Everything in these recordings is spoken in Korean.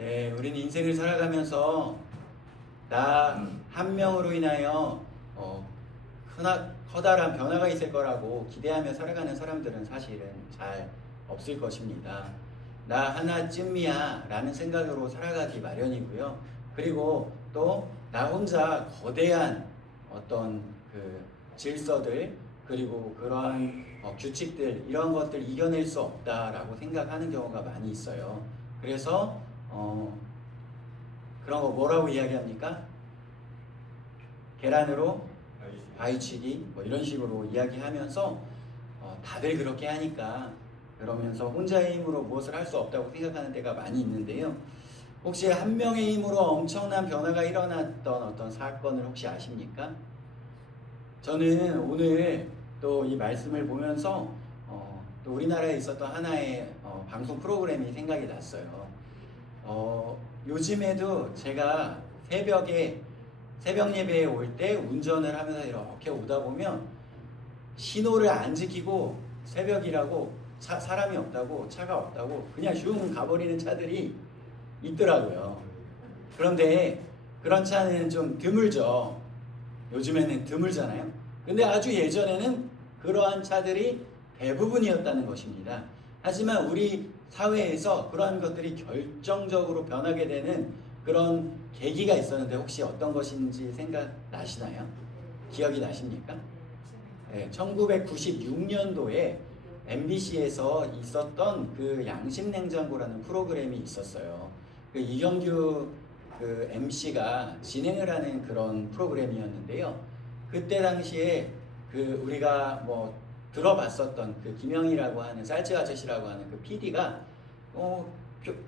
네, 우리는 인생을 살아가면서 나 한 명으로 인하여 커다란 변화가 있을 거라고 기대하며 살아가는 사람들은 사실은 잘 없을 것입니다. 나 하나쯤이야 라는 생각으로 살아가기 마련이고요. 그리고 또 나 혼자 거대한 어떤 그 질서들 그리고 그런 규칙들 이런 것들 이겨낼 수 없다라고 생각하는 경우가 많이 있어요. 그래서 그런 거 뭐라고 이야기합니까? 계란으로 바위치기 뭐 이런 식으로 이야기하면서 다들 그렇게 하니까 그러면서 혼자의 힘으로 무엇을 할 수 없다고 생각하는 때가 많이 있는데요. 혹시 한 명의 힘으로 엄청난 변화가 일어났던 어떤 사건을 혹시 아십니까? 저는 오늘 또 이 말씀을 보면서 또 우리나라에 있었던 하나의 방송 프로그램이 생각이 났어요. 요즘에도 제가 새벽 예배에 올 때 운전을 하면서 이렇게 오다 보면 신호를 안 지키고 새벽이라고 사람이 없다고 차가 없다고 그냥 슝 가버리는 차들이 있더라고요. 그런데 그런 차는 좀 드물죠. 요즘에는 드물잖아요. 근데 아주 예전에는 그러한 차들이 대부분이었다는 것입니다. 하지만 우리 사회에서 그러한 것들이 결정적으로 변하게 되는 그런 계기가 있었는데 혹시 어떤 것인지 생각나시나요? 기억이 나십니까? 네, 1996년도에 MBC에서 있었던 그 양심냉장고라는 프로그램이 있었어요. 그 이경규 그 MC가 진행을 하는 그런 프로그램이었는데요. 그때 당시에 그 우리가 뭐 들어봤었던 그 김영희라고 하는 쌀집 아저씨라고 하는 그 PD가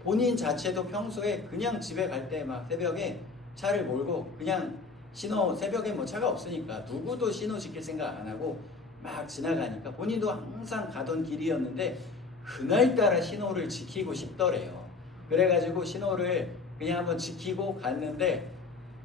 본인 자체도 평소에 그냥 집에 갈 때 막 새벽에 차를 몰고 그냥 새벽에 뭐 차가 없으니까 누구도 신호 지킬 생각 안 하고 막 지나가니까 본인도 항상 가던 길이었는데 그날따라 신호를 지키고 싶더래요. 그래가지고 신호를 그냥 한번 지키고 갔는데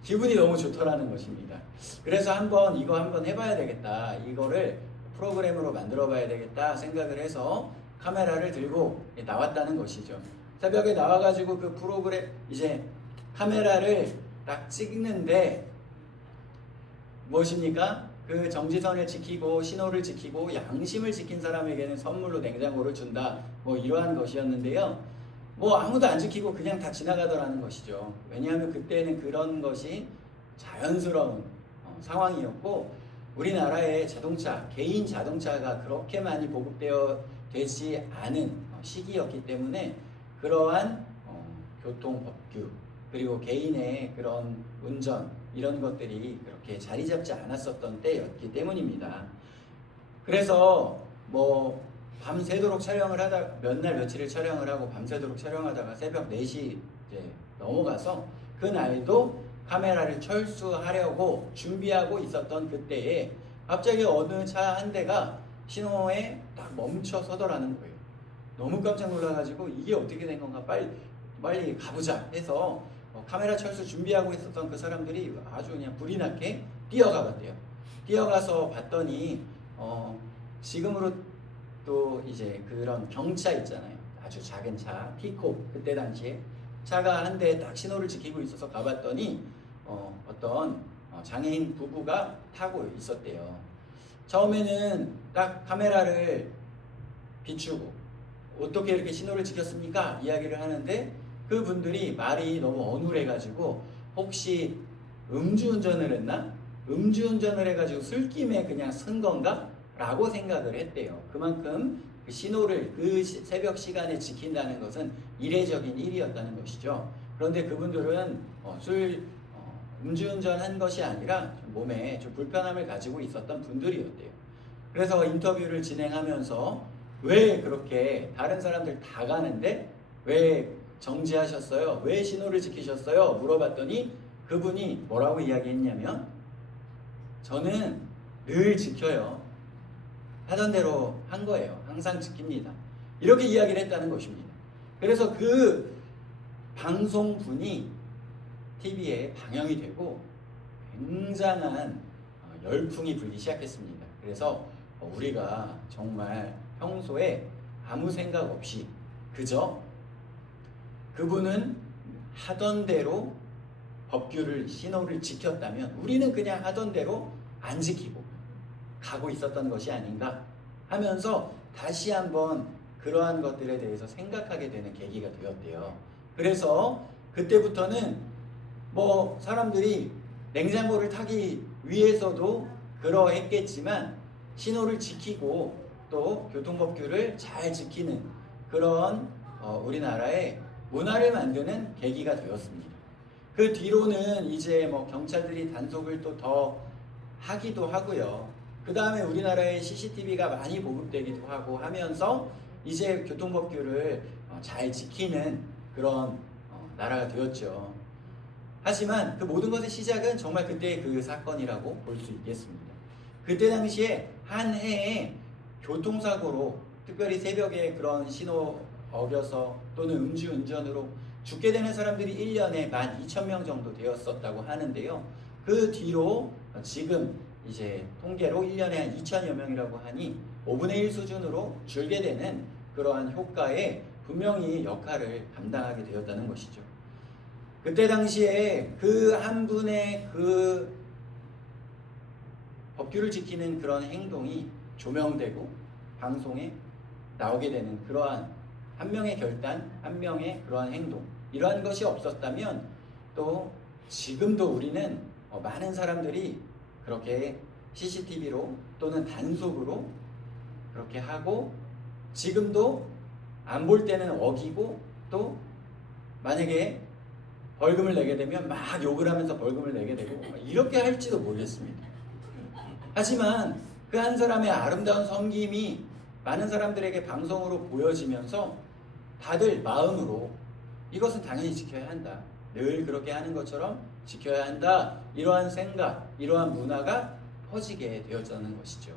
기분이 너무 좋더라는 것입니다. 그래서 이거 한번 해봐야 되겠다. 이거를 프로그램으로 만들어 봐야 되겠다 생각을 해서 카메라를 들고 나왔다는 것이죠. 새벽에 나와가지고 그 프로그램 이제 카메라를 딱 찍는데 무엇입니까? 그 정지선을 지키고 신호를 지키고 양심을 지킨 사람에게는 선물로 냉장고를 준다. 뭐 이러한 것이었는데요. 뭐 아무도 안 지키고 그냥 다 지나가더라는 것이죠. 왜냐하면 그때는 그런 것이 자연스러운 상황이었고 우리나라의 개인 자동차가 그렇게 많이 보급되어 되지 않은 시기였기 때문에 그러한 교통법규 그리고 개인의 그런 운전 이런 것들이 그렇게 자리 잡지 않았었던 때였기 때문입니다. 그래서 뭐 밤새도록 촬영을 하다 몇 날 며칠을 촬영을 하고 밤새도록 촬영하다가 새벽 4시 이제 넘어가서 그날도 카메라를 철수하려고 준비하고 있었던 그때에 갑자기 어느 차 한 대가 신호에 딱 멈춰 서더라는 거예요. 너무 깜짝 놀라가지고 이게 어떻게 된 건가 빨리 가보자 해서 카메라 철수 준비하고 있었던 그 사람들이 아주 그냥 불이 나게 뛰어가 봤대요. 뛰어가서 봤더니 지금으로 또 이제 그런 경차 있잖아요. 아주 작은 차, 피콕 그때 당시에 차가 한 대 딱 신호를 지키고 있어서 가봤더니 어떤 장애인 부부가 타고 있었대요. 처음에는 딱 카메라를 비추고 어떻게 이렇게 신호를 지켰습니까? 이야기를 하는데 그분들이 말이 너무 어눌해가지고 혹시 음주운전을 했나? 음주운전을 해가지고 술김에 그냥 쓴 건가? 라고 생각을 했대요. 그만큼 그 신호를 그 새벽 시간에 지킨다는 것은 이례적인 일이었다는 것이죠. 그런데 그분들은 음주운전한 것이 아니라 몸에 좀 불편함을 가지고 있었던 분들이었대요. 그래서 인터뷰를 진행하면서 왜 그렇게 다른 사람들 다 가는데 왜 정지하셨어요? 왜 신호를 지키셨어요? 물어봤더니 그분이 뭐라고 이야기했냐면 저는 늘 지켜요. 하던 대로 한 거예요. 항상 지킵니다. 이렇게 이야기를 했다는 것입니다. 그래서 그 방송분이 TV에 방영이 되고 굉장한 열풍이 불기 시작했습니다. 그래서 우리가 정말 평소에 아무 생각 없이 그저 그분은 하던 대로 법규를 신호를 지켰다면 우리는 그냥 하던 대로 안 지키고 가고 있었던 것이 아닌가 하면서 다시 한번 그러한 것들에 대해서 생각하게 되는 계기가 되었대요. 그래서 그때부터는 뭐 사람들이 냉장고를 타기 위해서도 그러했겠지만 신호를 지키고 또 교통법규를 잘 지키는 그런 우리나라의 문화를 만드는 계기가 되었습니다. 그 뒤로는 이제 뭐 경찰들이 단속을 또 더 하기도 하고요. 그 다음에 우리나라에 CCTV가 많이 보급되기도 하고 하면서 이제 교통법규를 잘 지키는 그런 나라가 되었죠. 하지만 그 모든 것의 시작은 정말 그때의 그 사건이라고 볼 수 있겠습니다. 그때 당시에 한 해에 교통사고로 특별히 새벽에 그런 신호 어겨서 또는 음주운전으로 죽게 되는 사람들이 1년에 12,000명 정도 되었었다고 하는데요. 그 뒤로 지금 이제 통계로 1년에 한 2,000여 명이라고 하니 5분의 1 수준으로 줄게 되는 그러한 효과에 분명히 역할을 감당하게 되었다는 것이죠. 그때 당시에 그 한 분의 그 법규를 지키는 그런 행동이 조명되고 방송에 나오게 되는 그러한 한 명의 결단, 한 명의 그러한 행동, 이러한 것이 없었다면 또 지금도 우리는 많은 사람들이 그렇게 CCTV로 또는 단속으로 그렇게 하고 지금도 안 볼 때는 어기고 또 만약에 벌금을 내게 되면 막 욕을 하면서 벌금을 내게 되고 이렇게 할지도 모르겠습니다. 하지만 그 한 사람의 아름다운 섬김이 많은 사람들에게 방송으로 보여지면서 다들 마음으로 이것은 당연히 지켜야 한다. 늘 그렇게 하는 것처럼 지켜야 한다. 이러한 생각, 이러한 문화가 퍼지게 되었다는 것이죠.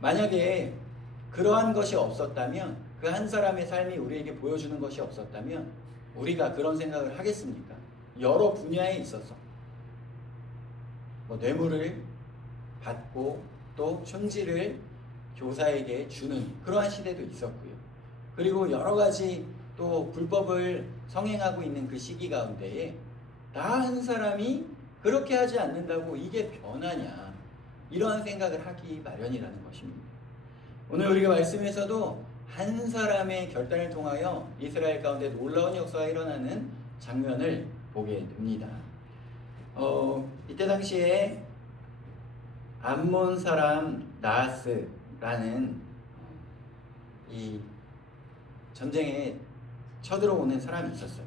만약에 그러한 것이 없었다면, 그 한 사람의 삶이 우리에게 보여주는 것이 없었다면 우리가 그런 생각을 하겠습니까? 여러 분야에 있어서 뇌물을 받고 또 촌지를 교사에게 주는 그러한 시대도 있었고요. 그리고 여러 가지 또 불법을 성행하고 있는 그 시기 가운데에 나 한 사람이 그렇게 하지 않는다고 이게 변하냐, 이러한 생각을 하기 마련이라는 것입니다. 오늘 우리가 말씀에서도 한 사람의 결단을 통하여 이스라엘 가운데 놀라운 역사가 일어나는 장면을 보게 됩니다. 이때 당시에 암몬 사람 나하스라는 이 전쟁에 쳐들어오는 사람이 있었어요.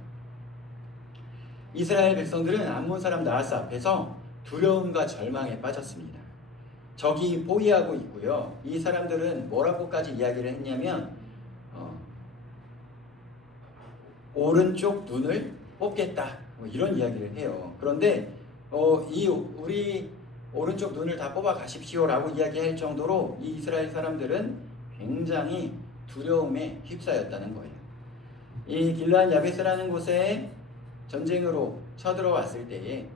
이스라엘 백성들은 암몬 사람 나하스 앞에서 두려움과 절망에 빠졌습니다. 적이 포위하고 있고요. 이 사람들은 뭐라고까지 이야기를 했냐면 오른쪽 눈을 뽑겠다, 이런 이야기를 해요. 그런데 우리 오른쪽 눈을 다 뽑아 가십시오라고 이야기할 정도로 이 이스라엘 사람들은 굉장히 두려움에 휩싸였다는 거예요. 이 길르앗 야베스라는 곳에 전쟁으로 쳐들어왔을 때에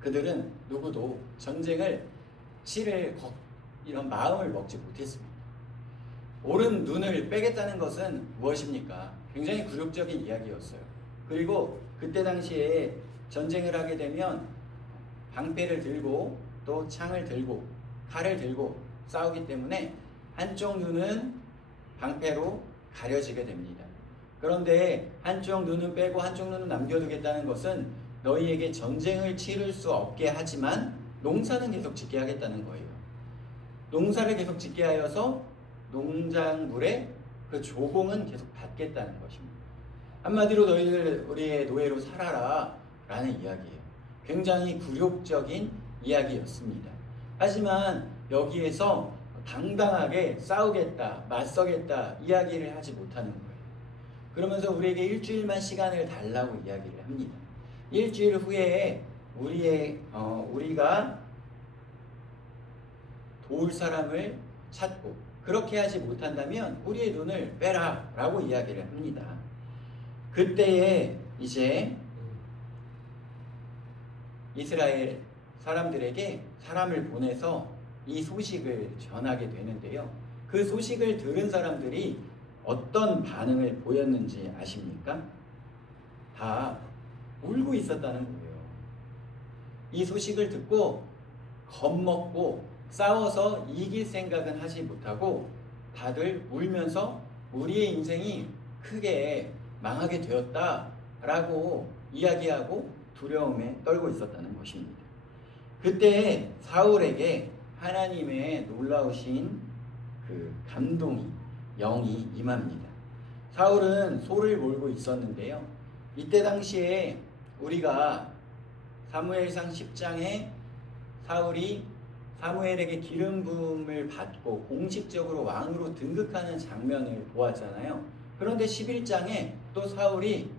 그들은 누구도 전쟁을 치를 이런 마음을 먹지 못했습니다. 오른 눈을 빼겠다는 것은 무엇입니까? 굉장히 굴욕적인 이야기였어요. 그리고 그때 당시에 전쟁을 하게 되면 방패를 들고 또 창을 들고 칼을 들고 싸우기 때문에 한쪽 눈은 방패로 가려지게 됩니다. 그런데 한쪽 눈은 빼고 한쪽 눈은 남겨두겠다는 것은 너희에게 전쟁을 치를 수 없게 하지만 농사는 계속 짓게 하겠다는 거예요. 농사를 계속 짓게 하여서 농작물의 그 조공은 계속 받겠다는 것입니다. 한마디로 너희들 우리의 노예로 살아라 라는 이야기예요. 굉장히 굴욕적인 이야기였습니다. 하지만 여기에서 당당하게 싸우겠다, 맞서겠다 이야기를 하지 못하는 거예요. 그러면서 우리에게 일주일만 시간을 달라고 이야기를 합니다. 일주일 후에 우리가 도울 사람을 찾고 그렇게 하지 못한다면 우리의 눈을 빼라 라고 이야기를 합니다. 그때에 이제 이스라엘 사람들에게 사람을 보내서 이 소식을 전하게 되는데요. 그 소식을 들은 사람들이 어떤 반응을 보였는지 아십니까? 다 울고 있었다는 거예요. 이 소식을 듣고 겁먹고 싸워서 이길 생각은 하지 못하고 다들 울면서 우리의 인생이 크게 망하게 되었다라고 이야기하고 두려움에 떨고 있었다는 것입니다. 그때 사울에게 하나님의 놀라우신 그 감동이, 영이 임합니다. 사울은 소를 몰고 있었는데요. 이때 당시에 우리가 사무엘상 10장에 사울이 사무엘에게 기름 부음을 받고 공식적으로 왕으로 등극하는 장면을 보았잖아요. 그런데 11장에 또 사울이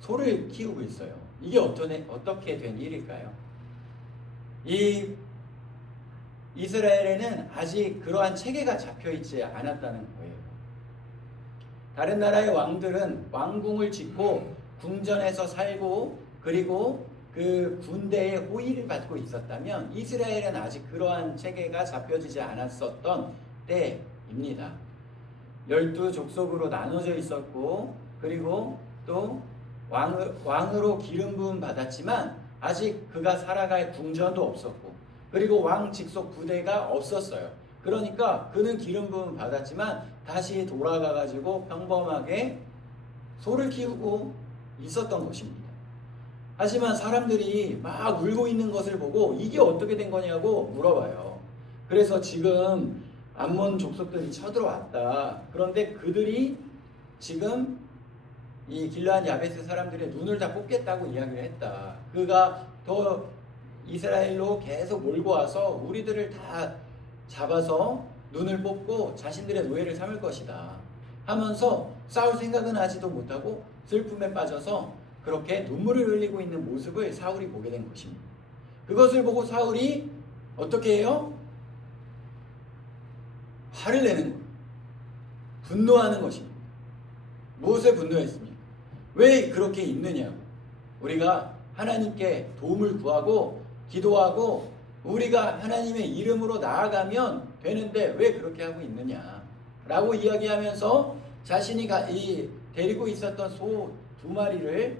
소를 키우고 있어요. 이게 어떻게 된 일일까요? 이 이스라엘에는 아직 그러한 체계가 잡혀있지 않았다는 거예요. 다른 나라의 왕들은 왕궁을 짓고 궁전에서 살고 그리고 그 군대의 호의를 받고 있었다면 이스라엘은 아직 그러한 체계가 잡혀지지 않았었던 때입니다. 12족속으로 나눠져 있었고 그리고 또 왕으로 기름 부음 받았지만 아직 그가 살아갈 궁전도 없었고 그리고 왕 직속 부대가 없었어요. 그러니까 그는 기름 부음 받았지만 다시 돌아가 가지고 평범하게 소를 키우고 있었던 것입니다. 하지만 사람들이 막 울고 있는 것을 보고 이게 어떻게 된 거냐고 물어봐요. 그래서 지금 암몬 족속들이 쳐들어왔다. 그런데 그들이 지금 이 길르앗 야베스 사람들의 눈을 다 뽑겠다고 이야기를 했다. 그가 더 이스라엘로 계속 몰고 와서 우리들을 다 잡아서 눈을 뽑고 자신들의 노예를 삼을 것이다 하면서 싸울 생각은 하지도 못하고 슬픔에 빠져서 그렇게 눈물을 흘리고 있는 모습을 사울이 보게 된 것입니다. 그것을 보고 사울이 어떻게 해요? 화를 내는 거예요. 분노하는 것입니다. 무엇에 분노했습니까? 왜 그렇게 있느냐고. 우리가 하나님께 도움을 구하고 기도하고 우리가 하나님의 이름으로 나아가면 되는데 왜 그렇게 하고 있느냐 라고 이야기하면서 자신이 데리고 있었던 소 2마리를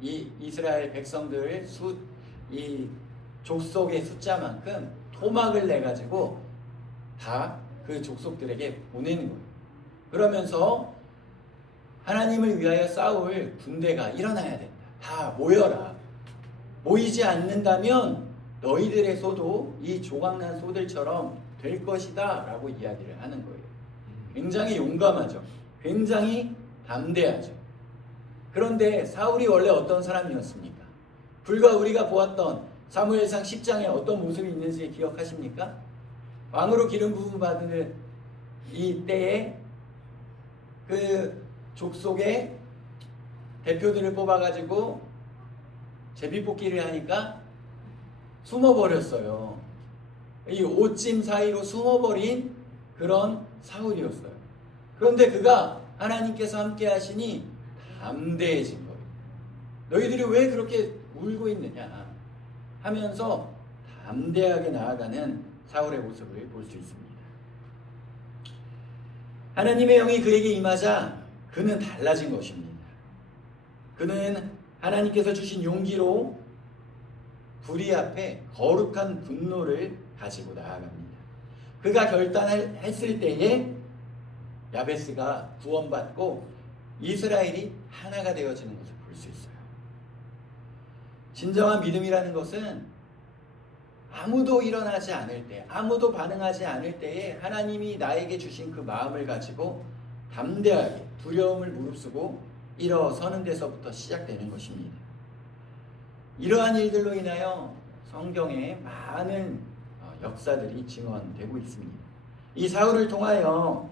이 이스라엘 백성들 이 족속의 숫자만큼 토막을 내가지고 다 그 족속들에게 보내는 거예요. 그러면서 하나님을 위하여 싸울 군대가 일어나야 된다. 다 모여라. 모이지 않는다면 너희들의 소도 이 조각난 소들처럼 될 것이다 라고 이야기를 하는 거예요. 굉장히 용감하죠. 굉장히 담대하죠. 그런데 사울이 원래 어떤 사람이었습니까? 불과 우리가 보았던 사무엘상 10장에 어떤 모습이 있는지 기억하십니까? 왕으로 기름 부음 받는 이 때에 그 족속의 대표들을 뽑아가지고 제비뽑기를 하니까 숨어버렸어요. 이 옷짐 사이로 숨어버린 그런 사울이었어요. 그런데 그가 하나님께서 함께 하시니 담대해진 거예요. 너희들이 왜 그렇게 울고 있느냐 하면서 담대하게 나아가는 사울의 모습을 볼 수 있습니다. 하나님의 영이 그에게 임하자 그는 달라진 것입니다. 그는 하나님께서 주신 용기로 불의 앞에 거룩한 분노를 가지고 나아갑니다. 그가 결단했을 때에 야베스가 구원받고 이스라엘이 하나가 되어지는 것을 볼 수 있어요. 진정한 믿음이라는 것은 아무도 일어나지 않을 때, 아무도 반응하지 않을 때에 하나님이 나에게 주신 그 마음을 가지고 담대하게 두려움을 무릅쓰고 일어서는 데서부터 시작되는 것입니다. 이러한 일들로 인하여 성경에 많은 역사들이 증언되고 있습니다. 이 사울을 통하여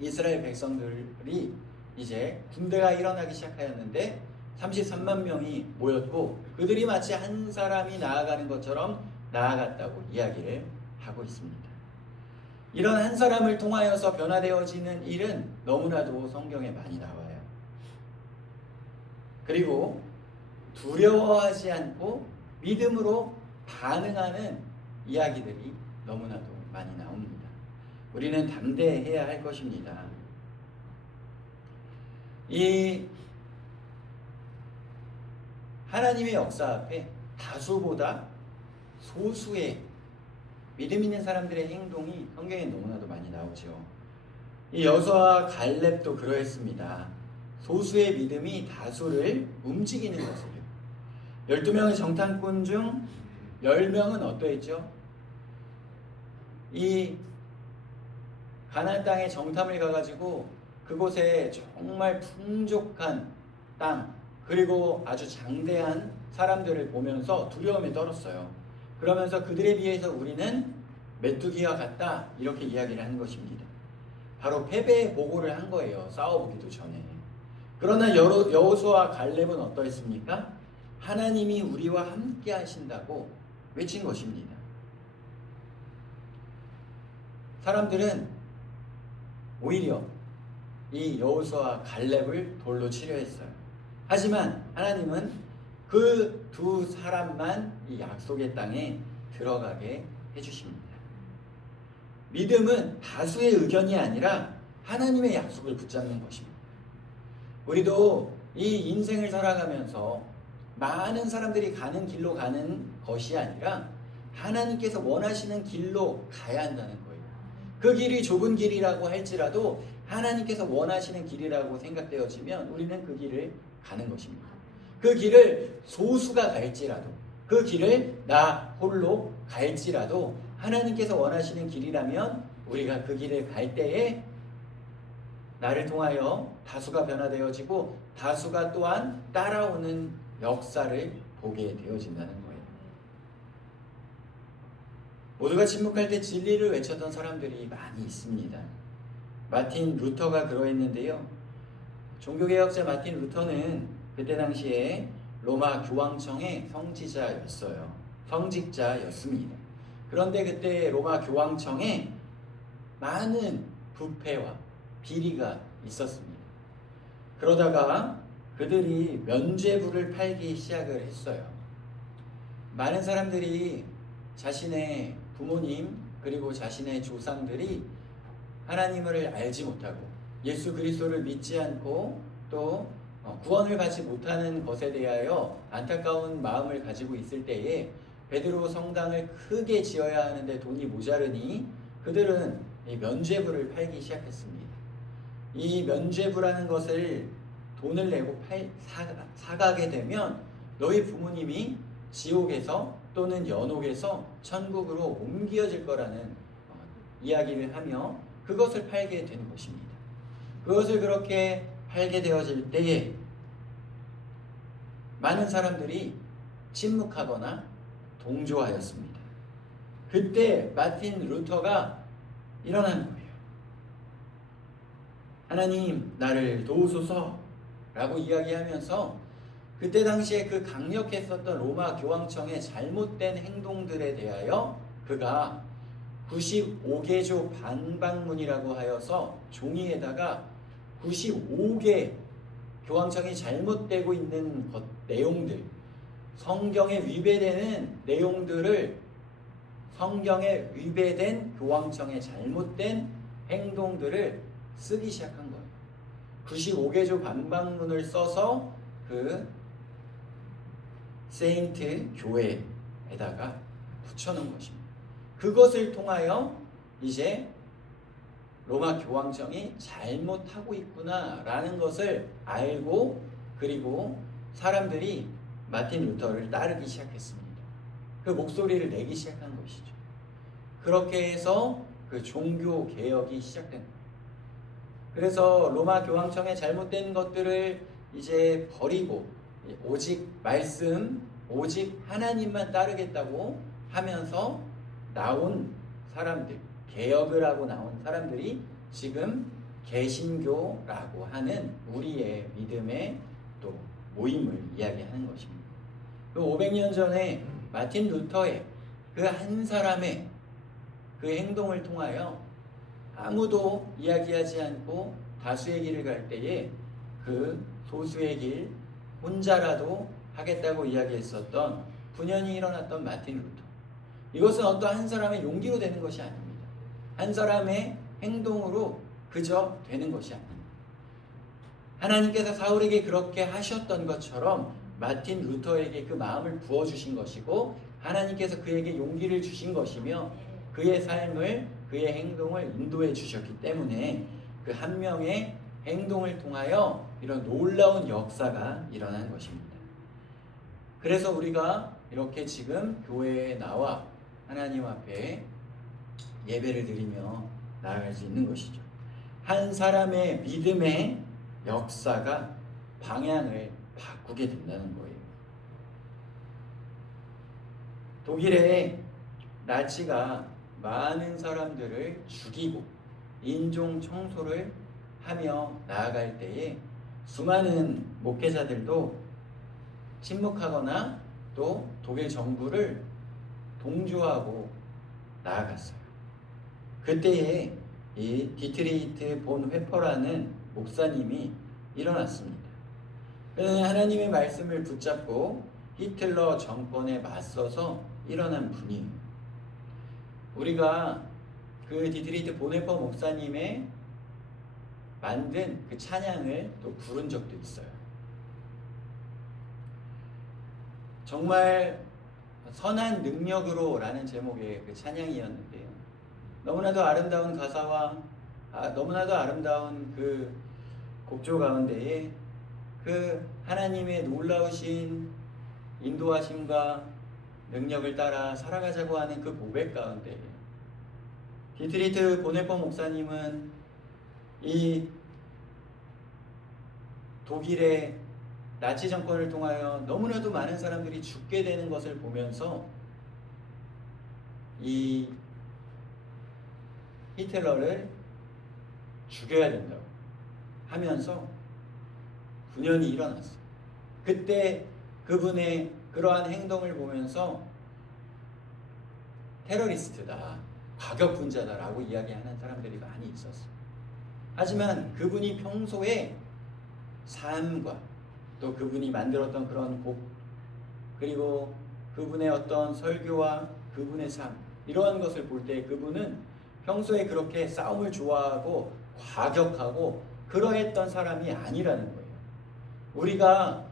이스라엘 백성들이 이제 군대가 일어나기 시작하였는데 33만 명이 모였고 그들이 마치 한 사람이 나아가는 것처럼 나아갔다고 이야기를 하고 있습니다. 이런 한 사람을 통하여서 변화되어지는 일은 너무나도 성경에 많이 나와요. 그리고 두려워하지 않고 믿음으로 반응하는 이야기들이 너무나도 많이 나옵니다. 우리는 담대해야 할 것입니다. 이 하나님의 역사 앞에 다수보다 소수의 믿음 있는 사람들의 행동이 성경에 너무나도 많이 나오죠. 이 여호수아와 갈렙도 그러했습니다. 소수의 믿음이 다수를 움직이는 것을요. 12명의 정탐꾼 중 10명은 어떠했죠? 이 가나안 땅에 정탐을 가가지고 그곳에 정말 풍족한 땅 그리고 아주 장대한 사람들을 보면서 두려움에 떨었어요. 그러면서 그들에 비해서 우리는 메뚜기와 같다 이렇게 이야기를 한 것입니다. 바로 패배의 보고를 한 거예요. 싸워보기도 전에. 그러나 여호수아와 갈렙은 어떠했습니까? 하나님이 우리와 함께 하신다고 외친 것입니다. 사람들은 오히려 이 여호수아와 갈렙을 돌로 치려 했어요. 하지만 하나님은 그 두 사람만 이 약속의 땅에 들어가게 해주십니다. 믿음은 다수의 의견이 아니라 하나님의 약속을 붙잡는 것입니다. 우리도 이 인생을 살아가면서 많은 사람들이 가는 길로 가는 것이 아니라 하나님께서 원하시는 길로 가야 한다는 거예요. 그 길이 좁은 길이라고 할지라도 하나님께서 원하시는 길이라고 생각되어지면 우리는 그 길을 가는 것입니다. 그 길을 소수가 갈지라도 그 길을 나 홀로 갈지라도 하나님께서 원하시는 길이라면 우리가 그 길을 갈 때에 나를 통하여 다수가 변화되어지고 다수가 또한 따라오는 역사를 보게 되어진다는 거예요. 모두가 침묵할 때 진리를 외쳤던 사람들이 많이 있습니다. 마틴 루터가 그러했는데요. 종교개혁자 마틴 루터는 그때 당시에 로마 교황청의 성직자였습니다. 그런데 그때 로마 교황청에 많은 부패와 비리가 있었습니다. 그러다가 그들이 면죄부를 팔기 시작을 했어요. 많은 사람들이 자신의 부모님 그리고 자신의 조상들이 하나님을 알지 못하고 예수 그리스도를 믿지 않고 또 구원을 받지 못하는 것에 대하여 안타까운 마음을 가지고 있을 때에 베드로 성당을 크게 지어야 하는데 돈이 모자르니 그들은 이 면죄부를 팔기 시작했습니다. 이 면죄부라는 것을 돈을 내고 사가게 되면 너희 부모님이 지옥에서 또는 연옥에서 천국으로 옮겨질 거라는 이야기를 하며 그것을 팔게 된 것입니다. 그것을 그렇게 팔게 되어질 때에 많은 사람들이 침묵하거나 동조하였습니다. 그때 마틴 루터가 일어난 거예요. 하나님 나를 도우소서 라고 이야기하면서 그때 당시에 그 강력했었던 로마 교황청의 잘못된 행동들에 대하여 그가 95개조 반박문이라고 하여서 종이에다가 95개 교황청이 잘못되고 있는 내용들, 성경에 위배되는 내용들을 성경에 위배된 교황청의 잘못된 행동들을 쓰기 시작한 거예요. 95개조 반박문을 써서 그 세인트 교회에다가 붙여놓은 것입니다. 그것을 통하여 이제 로마 교황청이 잘못하고 있구나라는 것을 알고 그리고 사람들이 마틴 루터를 따르기 시작했습니다. 그 목소리를 내기 시작한 것이죠. 그렇게 해서 그 종교 개혁이 시작된 거예요. 그래서 로마 교황청의 잘못된 것들을 이제 버리고 오직 말씀, 오직 하나님만 따르겠다고 하면서 나온 사람들, 개혁을 하고 나온 사람들이 지금 개신교라고 하는 우리의 믿음의 또 모임을 이야기하는 것입니다. 그 500년 전에 마틴 루터의 그 한 사람의 그 행동을 통하여 아무도 이야기하지 않고 다수의 길을 갈 때에 그 소수의 길 혼자라도 하겠다고 이야기했었던 분연이 일어났던 마틴 루터. 이것은 어떤 한 사람의 용기로 되는 것이 아닙니다. 한 사람의 행동으로 그저 되는 것이 아닙니다. 하나님께서 사울에게 그렇게 하셨던 것처럼 마틴 루터에게 그 마음을 부어주신 것이고 하나님께서 그에게 용기를 주신 것이며 그의 삶을 그의 행동을 인도해 주셨기 때문에 그 한 명의 행동을 통하여 이런 놀라운 역사가 일어난 것입니다. 그래서 우리가 이렇게 지금 교회에 나와 하나님 앞에 예배를 드리며 나아갈 수 있는 것이죠. 한 사람의 믿음의 역사가 방향을 바꾸게 된다는 거예요. 독일의 나치가 많은 사람들을 죽이고 인종 청소를 하며 나아갈 때에 수많은 목회자들도 침묵하거나 또 독일 정부를 동조하고 나아갔어요. 그때에 이 디트리히트 본 회퍼라는 목사님이 일어났습니다. 그는 하나님의 말씀을 붙잡고 히틀러 정권에 맞서서 일어난 분이에요. 우리가 그 디트리히트 본회퍼 목사님의 만든 그 찬양을 또 부른 적도 있어요. 정말 선한 능력으로 라는 제목의 그 찬양이었는데요. 너무나도 아름다운 가사와 너무나도 아름다운 그 곡조 가운데에 그 하나님의 놀라우신 인도하심과 능력을 따라 살아가자고 하는 그 고백 가운데 디트리히트 본회퍼 목사님은 이 독일의 나치 정권을 통하여 너무나도 많은 사람들이 죽게 되는 것을 보면서 이 히틀러를 죽여야 된다고 하면서 분연이 일어났어요. 그때 그분의 그러한 행동을 보면서 테러리스트다, 과격분자다라고 이야기하는 사람들이 많이 있었어요. 하지만 그분이 평소에 삶과 또 그분이 만들었던 그런 곡 그리고 그분의 어떤 설교와 그분의 삶 이러한 것을 볼 때 그분은 평소에 그렇게 싸움을 좋아하고 과격하고 그러했던 사람이 아니라는 거예요. 우리가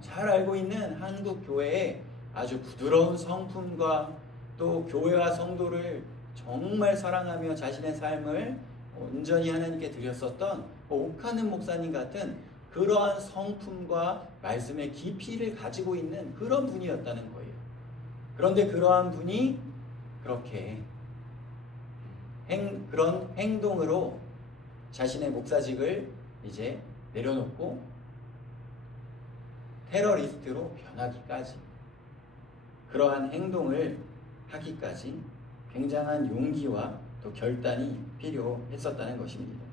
잘 알고 있는 한국 교회에 아주 부드러운 성품과 또 교회와 성도를 정말 사랑하며 자신의 삶을 온전히 하나님께 드렸었던 옥하는 목사님 같은 그러한 성품과 말씀의 깊이를 가지고 있는 그런 분이었다는 거예요. 그런데 그러한 분이 그렇게 그런 행동으로 자신의 목사직을 이제 내려놓고 테러리스트로 변하기까지 그러한 행동을 하기까지 굉장한 용기와 또 결단이 필요했었다는 것입니다.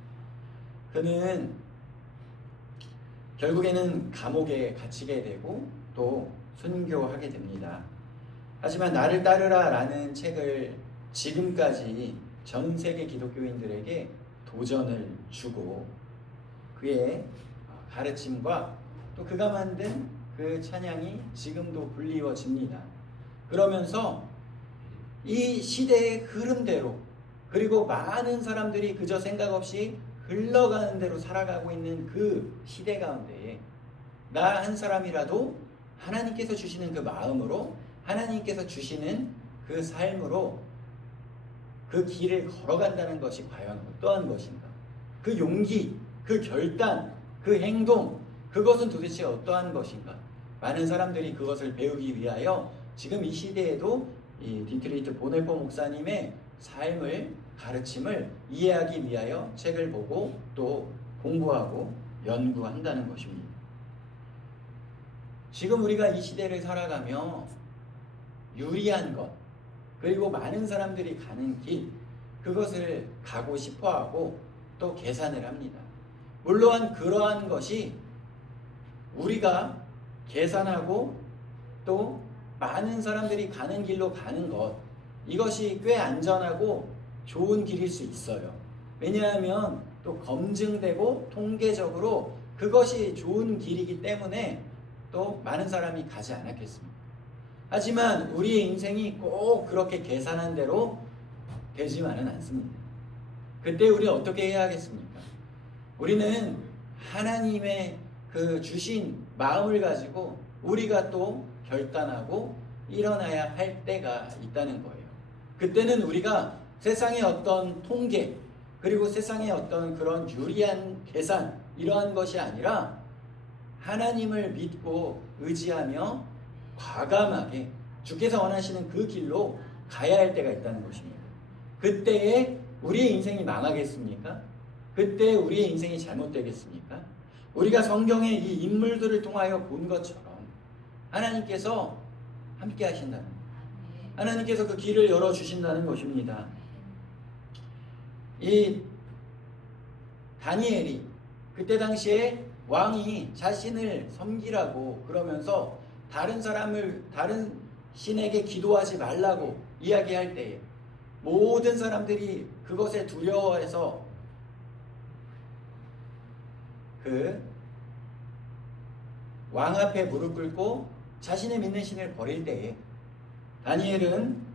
그는 결국에는 감옥에 갇히게 되고 또 순교하게 됩니다. 하지만 나를 따르라 라는 책을 지금까지 전 세계 기독교인들에게 도전을 주고 그의 가르침과 또 그가 만든 그 찬양이 지금도 불리워집니다. 그러면서 이 시대의 흐름대로 그리고 많은 사람들이 그저 생각 없이 흘러가는 대로 살아가고 있는 그 시대 가운데에 나 한 사람이라도 하나님께서 주시는 그 마음으로 하나님께서 주시는 그 삶으로 그 길을 걸어간다는 것이 과연 어떠한 것인가? 그 용기, 그 결단, 그 행동 그것은 도대체 어떠한 것인가? 많은 사람들이 그것을 배우기 위하여 지금 이 시대에도 이 디트리히트 본회퍼 목사님의 삶을 가르침을 이해하기 위하여 책을 보고 또 공부하고 연구한다는 것입니다. 지금 우리가 이 시대를 살아가며 유리한 것 그리고 많은 사람들이 가는 길 그것을 가고 싶어하고 또 계산을 합니다. 물론 그러한 것이 우리가 계산하고 또 많은 사람들이 가는 길로 가는 것 이것이 꽤 안전하고 좋은 길일 수 있어요. 왜냐하면 또 검증되고 통계적으로 그것이 좋은 길이기 때문에 또 많은 사람이 가지 않았겠습니까? 하지만 우리의 인생이 꼭 그렇게 계산한 대로 되지만은 않습니다. 그때 우리 어떻게 해야 하겠습니까? 우리는 하나님의 그 주신 마음을 가지고 우리가 또 결단하고 일어나야 할 때가 있다는 거예요. 그때는 우리가 세상의 어떤 통계 그리고 세상의 어떤 그런 유리한 계산 이러한 것이 아니라 하나님을 믿고 의지하며 과감하게 주께서 원하시는 그 길로 가야 할 때가 있다는 것입니다. 그때에 우리의 인생이 망하겠습니까? 그때 우리의 인생이 잘못되겠습니까? 우리가 성경의 이 인물들을 통하여 본 것처럼 하나님께서 함께 하신다는 거예요. 하나님께서 그 길을 열어주신다는 것입니다. 이 다니엘이 그때 당시에 왕이 자신을 섬기라고 그러면서 다른 신에게 기도하지 말라고 이야기할 때에 모든 사람들이 그것에 두려워해서 그 왕 앞에 무릎 꿇고 자신의 믿는 신을 버릴 때에 다니엘은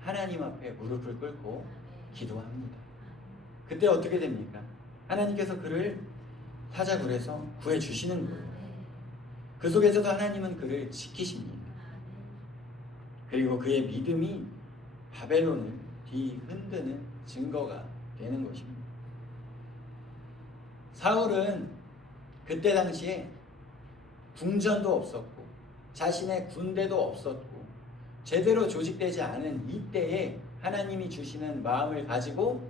하나님 앞에 무릎을 꿇고 기도합니다. 그때 어떻게 됩니까? 하나님께서 그를 사자굴에서 구해주시는 거예요. 그 속에서도 하나님은 그를 지키십니다. 그리고 그의 믿음이 바벨론을 뒤흔드는 증거가 되는 것입니다. 사울은 그때 당시에 궁전도 없었고 자신의 군대도 없었고 제대로 조직되지 않은 이때에 하나님이 주시는 마음을 가지고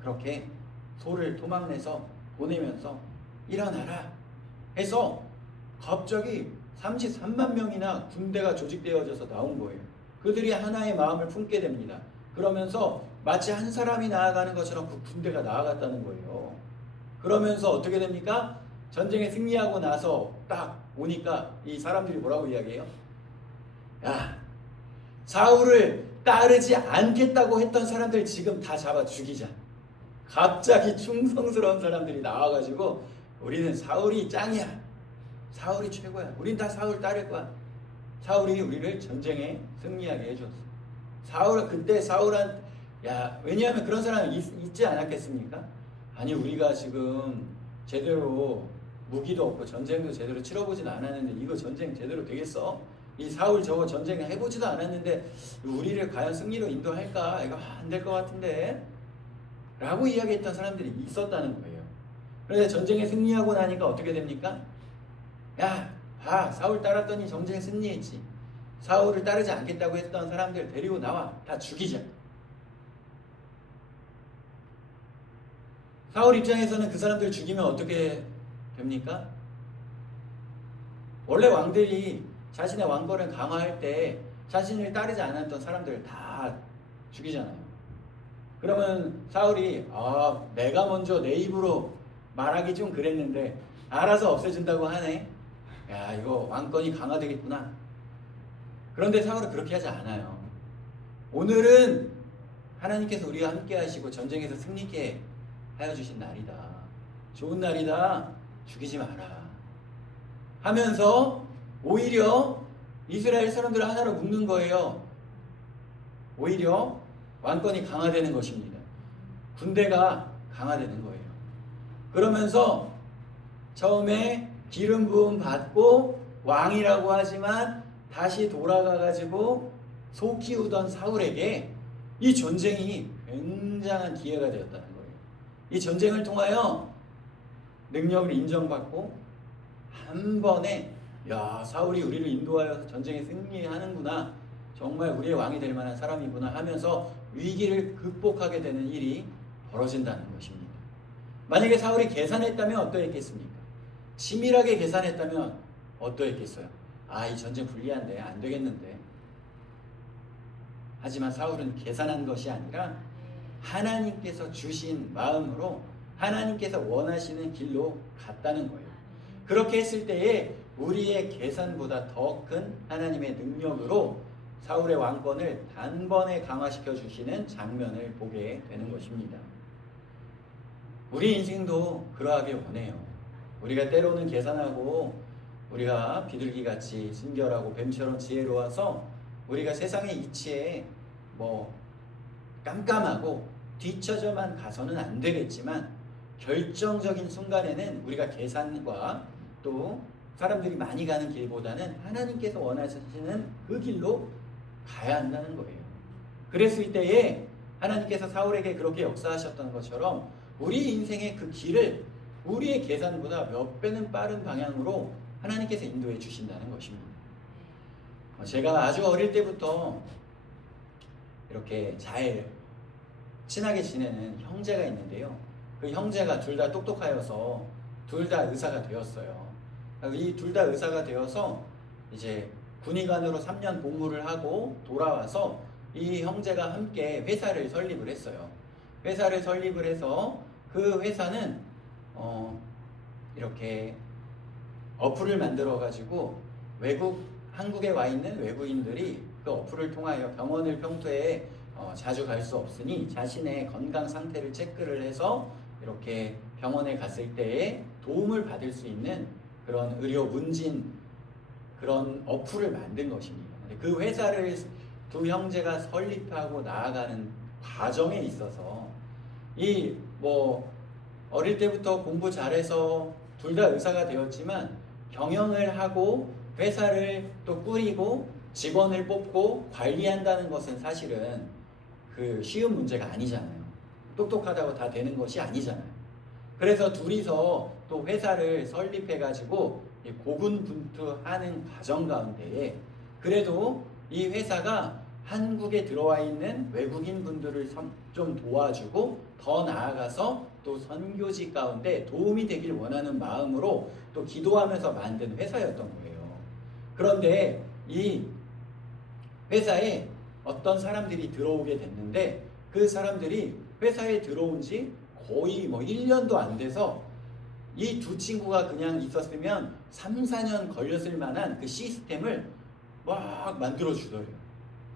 그렇게 소를 도망내서 보내면서 일어나라 해서 갑자기 33만 명이나 군대가 조직되어져서 나온 거예요. 그들이 하나의 마음을 품게 됩니다. 그러면서 마치 한 사람이 나아가는 것처럼 그 군대가 나아갔다는 거예요. 그러면서 어떻게 됩니까? 전쟁에 승리하고 나서 딱 오니까 이 사람들이 뭐라고 이야기해요? 야, 사울을 따르지 않겠다고 했던 사람들 지금 다 잡아 죽이자. 갑자기 충성스러운 사람들이 나와가지고 우리는 사울이 짱이야. 사울이 최고야. 우린 다 사울 따를 거야. 사울이 우리를 전쟁에 승리하게 해줬어. 그때 사울한 왜냐하면 그런 사람이 있지 않았겠습니까? 아니 우리가 지금 제대로 무기도 없고 전쟁도 제대로 치러보진 않았는데 이거 전쟁 제대로 되겠어? 이 사울 저거 전쟁 해보지도 않았는데 우리를 과연 승리로 인도할까? 이거 안 될 것 같은데? 라고 이야기했던 사람들이 있었다는 거예요. 그런데 전쟁에 승리하고 나니까 어떻게 됩니까? 야, 봐, 사울 따랐더니 전쟁에 승리했지. 사울을 따르지 않겠다고 했던 사람들 데리고 나와. 다 죽이자. 사울 입장에서는 그 사람들 죽이면 어떻게 됩니까? 원래 왕들이 자신의 왕권을 강화할 때 자신을 따르지 않았던 사람들을 다 죽이잖아요. 그러면 사울이 내가 먼저 내 입으로 말하기 좀 그랬는데 알아서 없애준다고 하네. 야, 이거 왕권이 강화되겠구나. 그런데 사울은 그렇게 하지 않아요. 오늘은 하나님께서 우리와 함께 하시고 전쟁에서 승리케 하여 주신 날이다. 좋은 날이다. 죽이지 마라. 하면서 오히려 이스라엘 사람들을 하나로 묶는 거예요. 오히려 왕권이 강화되는 것입니다. 군대가 강화되는 거예요. 그러면서 처음에 기름 부음 받고 왕이라고 하지만 다시 돌아가가지고 소 키우던 사울에게 이 전쟁이 굉장한 기회가 되었다는 거예요. 이 전쟁을 통하여 능력을 인정받고 한 번에 사울이 우리를 인도하여 전쟁에 승리하는구나. 정말 우리의 왕이 될 만한 사람이구나 하면서 위기를 극복하게 되는 일이 벌어진다는 것입니다. 만약에 사울이 계산했다면 어떠했겠습니까? 치밀하게 계산했다면 어떠했겠어요? 이 전쟁 불리한데 안 되겠는데. 하지만 사울은 계산한 것이 아니라 하나님께서 주신 마음으로 하나님께서 원하시는 길로 갔다는 거예요. 그렇게 했을 때에 우리의 계산보다 더 큰 하나님의 능력으로 사울의 왕권을 단번에 강화시켜 주시는 장면을 보게 되는 것입니다. 우리 인생도 그러하길 원해요. 우리가 때로는 계산하고 우리가 비둘기같이 순결하고 뱀처럼 지혜로워서 우리가 세상의 이치에 깜깜하고 뒤처져만 가서는 안 되겠지만 결정적인 순간에는 우리가 계산과 또 사람들이 많이 가는 길보다는 하나님께서 원하시는 그 길로 가야 한다는 거예요. 그랬을 때에 하나님께서 사울에게 그렇게 역사하셨던 것처럼 우리 인생의 그 길을 우리의 계산보다 몇 배는 빠른 방향으로 하나님께서 인도해 주신다는 것입니다. 제가 아주 어릴 때부터 이렇게 잘 친하게 지내는 형제가 있는데요. 그 형제가 둘 다 똑똑하여서 둘 다 의사가 되었어요. 이 둘 다 의사가 되어서 이제 군의관으로 3년 복무를 하고 돌아와서 이 형제가 함께 회사를 설립을 했어요. 회사를 설립을 해서 그 회사는 이렇게 어플을 만들어 가지고 한국에 와 있는 외국인들이 그 어플을 통하여 병원을 평소에 자주 갈 수 없으니 자신의 건강 상태를 체크를 해서 이렇게 병원에 갔을 때에 도움을 받을 수 있는 그런 의료 문진 그런 어플을 만든 것입니다. 그 회사를 두 형제가 설립하고 나아가는 과정에 있어서 어릴 때부터 공부 잘해서 둘 다 의사가 되었지만 경영을 하고 회사를 또 꾸리고 직원을 뽑고 관리한다는 것은 사실은 그 쉬운 문제가 아니잖아요. 똑똑하다고 다 되는 것이 아니잖아요. 그래서 둘이서 또 회사를 설립해가지고 고군분투하는 과정 가운데에 그래도 이 회사가 한국에 들어와 있는 외국인 분들을 좀 도와주고 더 나아가서 또 선교지 가운데 도움이 되길 원하는 마음으로 또 기도하면서 만든 회사였던 거예요. 그런데 이 회사에 어떤 사람들이 들어오게 됐는데 그 사람들이 회사에 들어온 지 거의 1년도 안 돼서 이 두 친구가 그냥 있었으면 3, 4년 걸렸을 만한 그 시스템을 막 만들어 주더래요.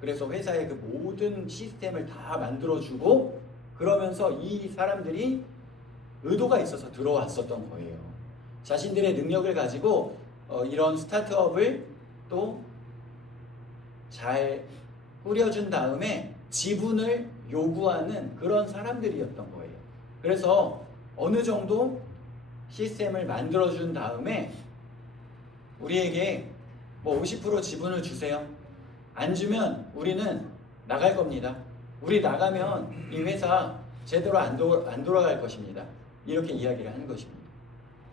그래서 회사의 그 모든 시스템을 다 만들어주고 그러면서 이 사람들이 의도가 있어서 들어왔었던 거예요. 자신들의 능력을 가지고 이런 스타트업을 또 잘 꾸려준 다음에 지분을 요구하는 그런 사람들이었던 거예요. 그래서 어느 정도 시스템을 만들어준 다음에 우리에게 50% 지분을 주세요. 안 주면 우리는 나갈 겁니다. 우리 나가면 이 회사 제대로 안 돌아갈 것입니다. 이렇게 이야기를 하는 것입니다.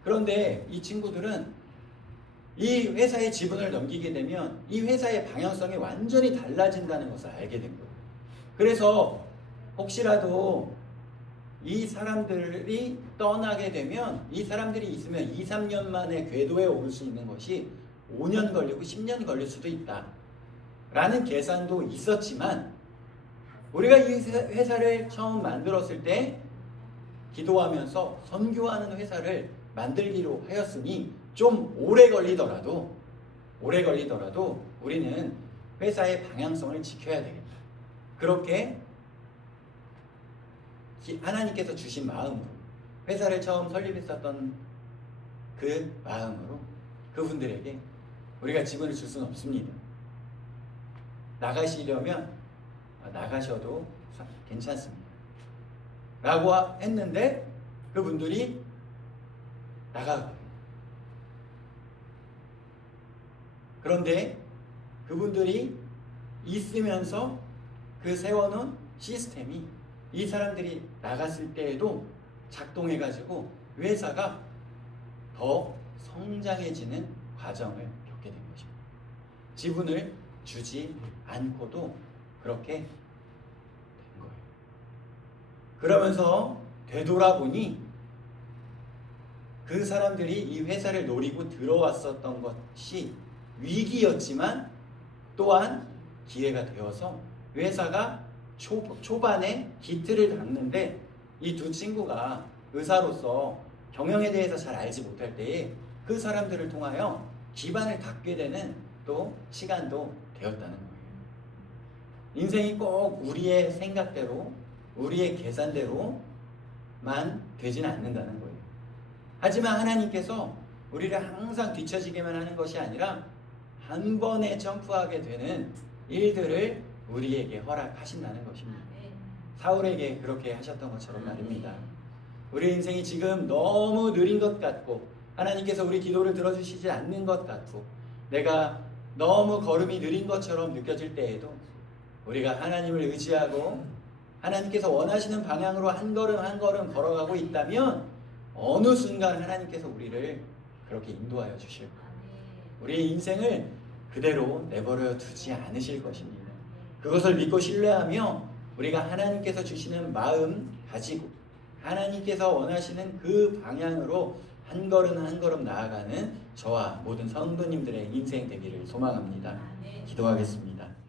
그런데 이 친구들은 이 회사의 지분을 넘기게 되면 이 회사의 방향성이 완전히 달라진다는 것을 알게 된 거예요. 그래서 혹시라도 이 사람들이 떠나게 되면 이 사람들이 있으면 2, 3년 만에 궤도에 오를 수 있는 것이 5년 걸리고 10년 걸릴 수도 있다. 라는 계산도 있었지만 우리가 이 회사를 처음 만들었을 때 기도하면서 선교하는 회사를 만들기로 하였으니 좀 오래 걸리더라도 우리는 회사의 방향성을 지켜야 되겠다. 그렇게 하나님께서 주신 마음으로 회사를 처음 설립했었던 그 마음으로 그분들에게 우리가 지분을 줄 수는 없습니다. 나가시려면 나가셔도 괜찮습니다. 라고 했는데 그분들이 나가고 그런데 그분들이 있으면서 그 세워놓은 시스템이 이 사람들이 나갔을 때에도 작동해가지고 회사가 더 성장해지는 과정을 겪게 된 것입니다. 지분을 주지 않고도 그렇게 된 거예요. 그러면서 되돌아보니 그 사람들이 이 회사를 노리고 들어왔었던 것이 위기였지만 또한 기회가 되어서 회사가 초반에 기틀을 닦는데 이 두 친구가 의사로서 경영에 대해서 잘 알지 못할 때에 그 사람들을 통하여 기반을 닦게 되는 또 시간도 되었다는 거예요. 인생이 꼭 우리의 생각대로 우리의 계산대로만 되지는 않는다는 거예요. 하지만 하나님께서 우리를 항상 뒤처지게만 하는 것이 아니라 한 번에 점프하게 되는 일들을 우리에게 허락하신다는 것입니다. 사울에게 그렇게 하셨던 것처럼 말입니다. 우리 인생이 지금 너무 느린 것 같고 하나님께서 우리 기도를 들어주시지 않는 것 같고 내가 너무 걸음이 느린 것처럼 느껴질 때에도 우리가 하나님을 의지하고 하나님께서 원하시는 방향으로 한 걸음 한 걸음 걸어가고 있다면 어느 순간 하나님께서 우리를 그렇게 인도하여 주실 거예요. 우리의 인생을 그대로 내버려 두지 않으실 것입니다. 그것을 믿고 신뢰하며 우리가 하나님께서 주시는 마음 가지고 하나님께서 원하시는 그 방향으로 한 걸음 한 걸음 나아가는 저와 모든 성도님들의 인생 되기를 소망합니다. 기도하겠습니다.